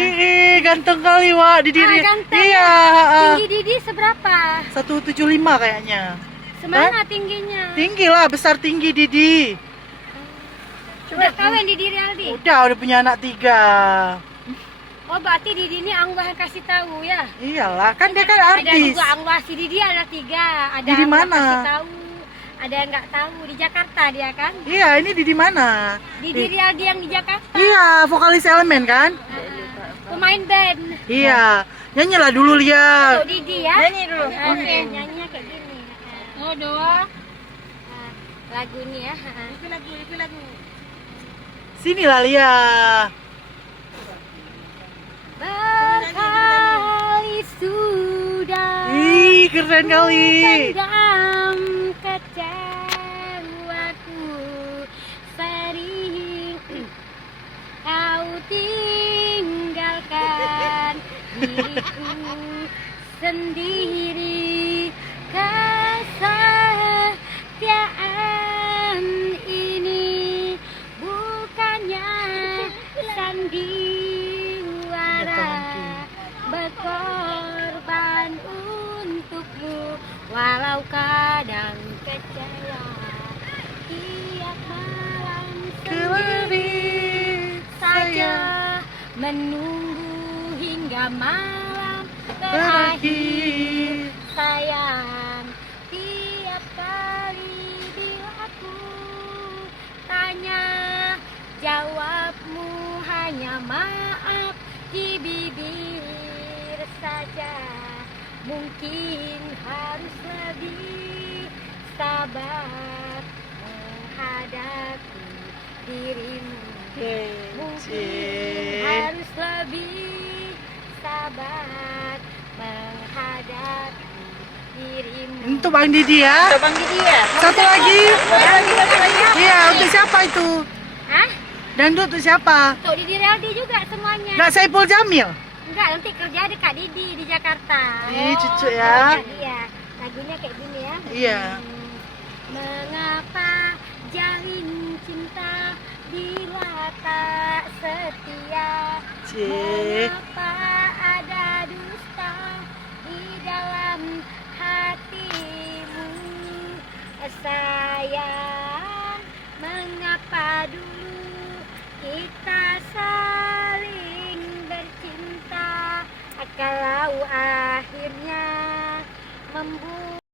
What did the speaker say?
Ih, ganteng kali, Wak. Didi. Ganteng. Iya. Tinggi Didi seberapa? 175 kayaknya. Semana tingginya? Tinggi lah, besar tinggi Didi. Udah kawin Didi Rialdi? Udah punya anak 3. Oh, berarti Didi ini Ang Wah kasih tahu ya? Iyalah, kan dia kan Ada artis. juga Ang Wah, si Didi ada 3. Ada Didi Ang Wah mana? kasih tahu, ada yang nggak tahu. Di Jakarta dia kan? Iya, ini Didi mana? Didi Rialdi yang di Jakarta. Iya, vokalis Elemen kan? Pemain band. Iya, nyanyilah dulu Lia. Untuk Didi ya? Nyanyi dulu. Oke, nyanyinya kayak gini. Oh, doa. Lagu ini ya. Itu lagu. Sinilah Lia. Berkali sudah Ih, keren kali. pendam kecewaku, sering kau tinggalkan diriku sendiri. Kesetiaan ini bukannya sandiwara, berkorban untukmu walau kadang kecewa. Tiap malam sendiri saja menunggu hingga malam berakhir. Sayang, tiap kali bila aku tanya, jawabmu hanya maaf di bibir saja. Mungkin harus lebih sabar menghadapi dirimu. Mungkin harus lebih sabar menghadapi dirimu. Untuk Bang Didi ya. Bang Didi ya? Satu lagi. Iya, untuk siapa itu? Hah? Dangdut untuk siapa? Untuk Didi Rialdi juga semuanya. Nggak Saipul Jamil? Enggak, nanti kerja dekat Didi di Jakarta. Ih, cucu ya. Iya, lagunya kayak gini ya. Iya. Mengapa jalin cinta bila tak setia? Cie. Mengapa ada dusta di dalam hatimu? Sayang, mengapa dulu kita saling bercinta, kalau akhirnya membuat